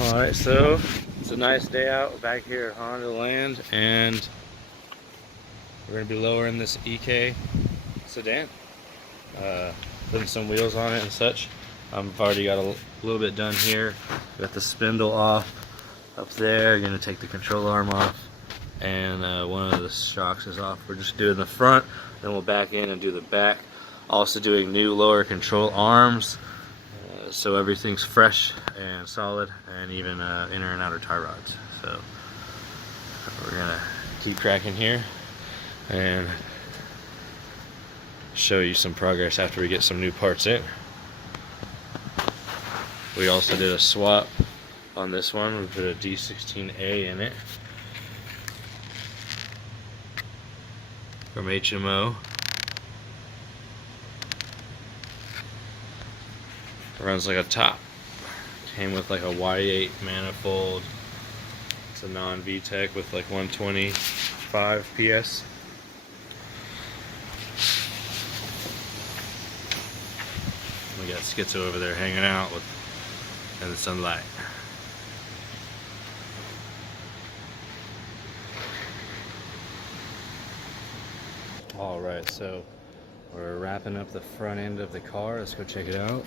Alright, so it's a nice day out back here at Honda Land, and we're going to be lowering this EK sedan, putting some wheels on it and such. I've already got a little bit done here. Got the spindle off up there, going to take the control arm off, and one of the shocks is off. We're just doing the front, then we'll back in and do the back. Also doing new lower control arms, so everything's fresh and solid, and even inner and outer tie rods. So we're gonna keep cracking here and show you some progress after we get some new parts in. We also did a swap on this one. We put a D16A in it from HMO. Runs like a top. Came with like a Y8 manifold. It's a non-VTEC with like 125 PS. We got Schizo over there hanging out in the sunlight. Alright, so we're wrapping up the front end of the car. Let's go check it out.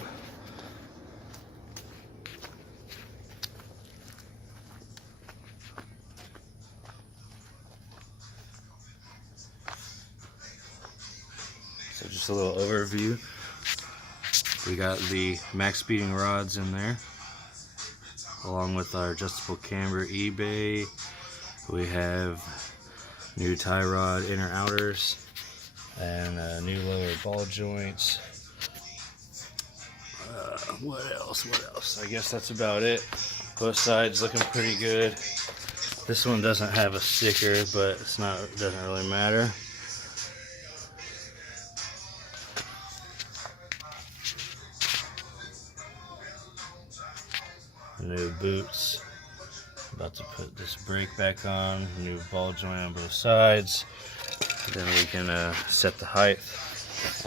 So just a little overview. We got the MaxPeedingRods in there, along with our adjustable camber eBay. We have new tie rod inner outers and new lower ball joints. What else? I guess that's about it. Both sides looking pretty good. This one doesn't have a sticker, but it doesn't really matter. New boots. About to put this brake back on. New ball joint on both sides. Then we can set the height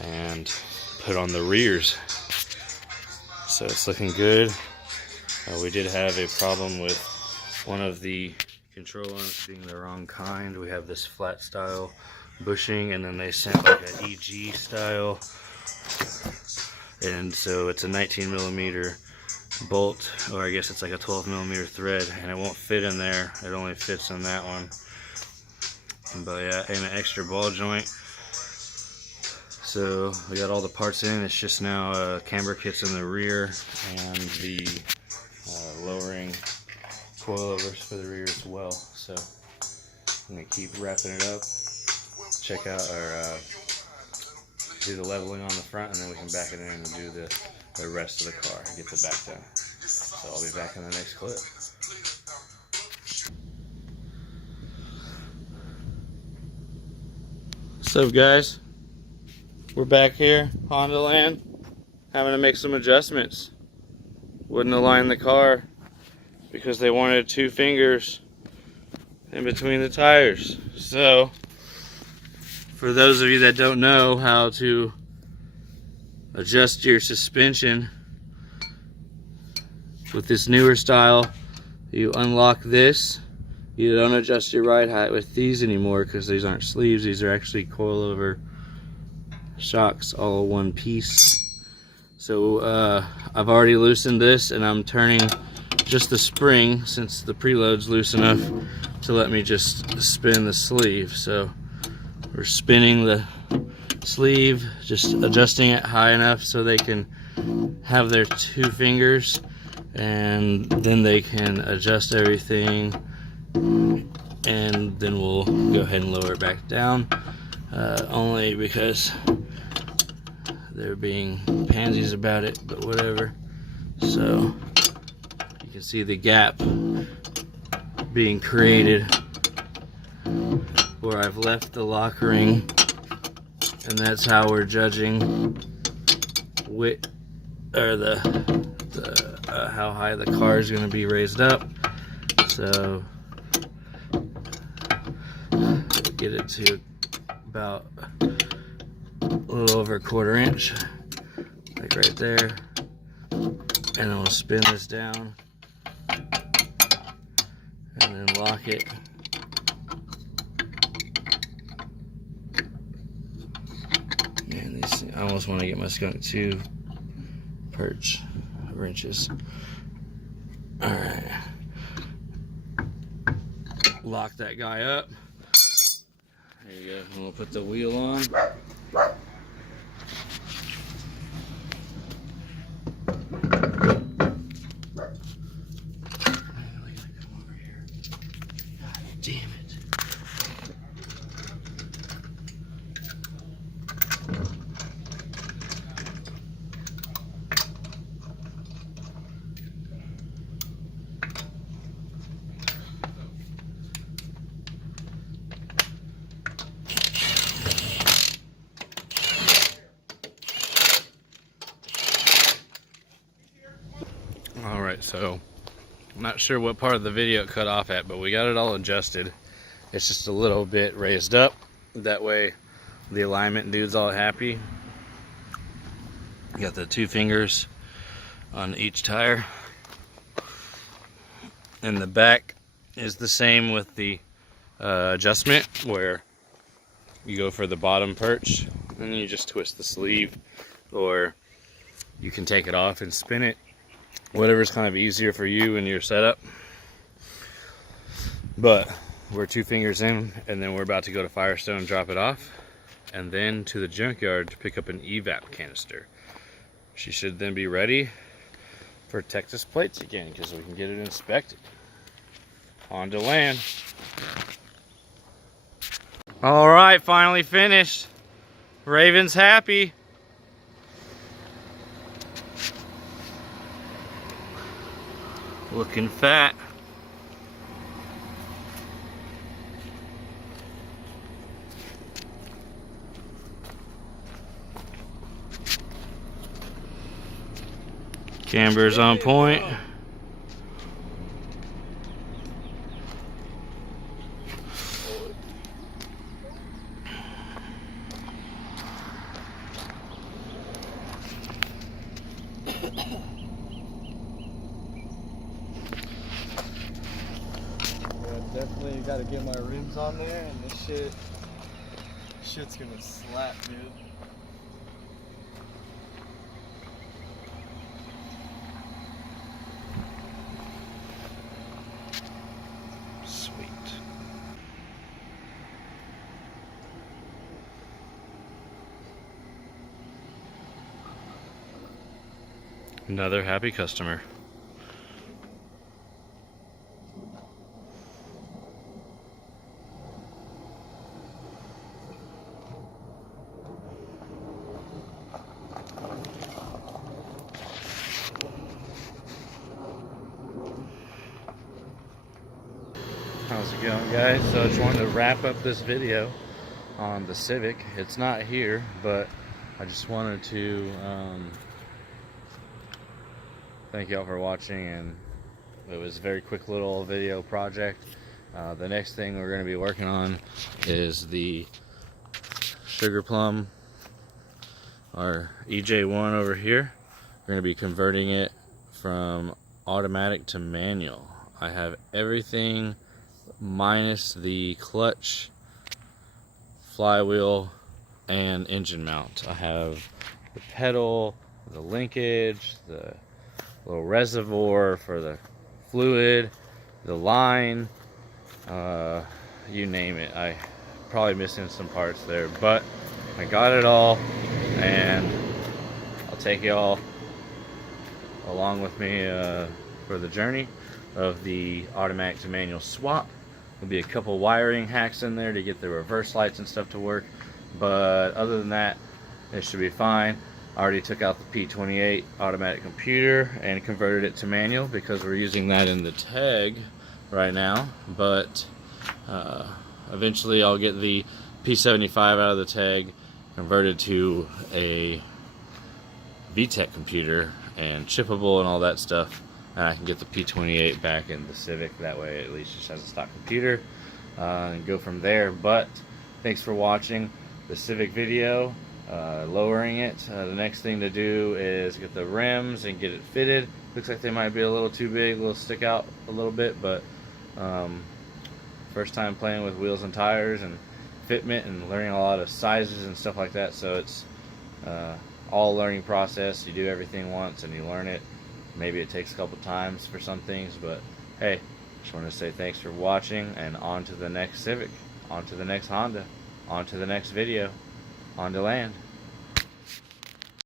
and put on the rears. So it's looking good. We did have a problem with one of the control arms being the wrong kind. We have this flat style bushing, and then they sent like an EG style, and so it's a 19mm bolt, or I guess it's like a 12mm thread, and it won't fit in there. It only fits in that one. But yeah, and an extra ball joint. So we got all the parts in. It's just now camber kits in the rear and the lowering coilovers for the rear as well. So I'm gonna keep wrapping it up, check out our do the leveling on the front, and then we can back it in and do the rest of the car and get the back done. So I'll be back in the next clip. What's up, guys? We're back here, Honda Land, having to make some adjustments. Wouldn't align the car because they wanted 2 fingers in between the tires. So, for those of you that don't know how to adjust your suspension with this newer style, you unlock this. You don't adjust your ride height with these anymore because these aren't sleeves. These are actually coilover shocks, all one piece. So I've already loosened this, and I'm turning just the spring, since the preload's loose enough to let me just spin the sleeve. So we're spinning the sleeve, just adjusting it high enough so they can have their 2 fingers, and then they can adjust everything, and then we'll go ahead and lower it back down, only because they're being pansies about it, but whatever. So you can see the gap being created where I've left the lock ring, and that's how we're judging width, or how high the car is going to be raised up. So get it to about a little over 1/4 inch, like right there, and then we'll spin this down and then lock it. Man, these, I almost want to get my skunk 2 perch wrenches. Alright. Lock that guy up. There you go. And we'll put the wheel on. Damn it. Alright, so I'm not sure what part of the video it cut off at, but we got it all adjusted. It's just a little bit raised up. That way the alignment dude's all happy. You got the 2 fingers on each tire. And the back is the same with the adjustment, where you go for the bottom perch and then you just twist the sleeve, or you can take it off and spin it. Whatever's kind of easier for you and your setup. But we're 2 fingers in, and then we're about to go to Firestone, drop it off, and then to the junkyard to pick up an evap canister. She should then be ready for Texas plates again, because we can get it inspected. On to land. All right, finally finished. Raven's happy. Looking fat. Camber's on point. Definitely got to get my rims on there, and this shit's gonna slap, dude. Sweet. Another happy customer. How's it going, guys? So I just wanted to wrap up this video on the Civic. It's not here, but I just wanted to thank y'all for watching, and it was a very quick little video project. The next thing we're going to be working on is the Sugar Plum, our EJ1 over here. We're going to be converting it from automatic to manual. I have everything minus the clutch, flywheel, and engine mount. I have the pedal, the linkage, the little reservoir for the fluid, the line, you name it. I probably missing some parts there, but I got it all, and I'll take y'all along with me for the journey of the automatic to manual swap. There'll be a couple wiring hacks in there to get the reverse lights and stuff to work, but other than that, it should be fine. I already took out the P28 automatic computer and converted it to manual because we're using that in the tag right now, but eventually I'll get the P75 out of the tag, converted to a VTEC computer and chippable and all that stuff, and I can get the P28 back in the Civic. That way at least just has a stock computer and go from there. But thanks for watching the Civic video, lowering it. The next thing to do is get the rims and get it fitted. Looks like they might be a little too big, a little stick out a little bit, but First time playing with wheels and tires and fitment and learning a lot of sizes and stuff like that. So it's all a learning process. You do everything once and you learn it. Maybe it takes a couple times for some things, but hey, just want to say thanks for watching, and on to the next Civic, on to the next Honda, on to the next video, on to land.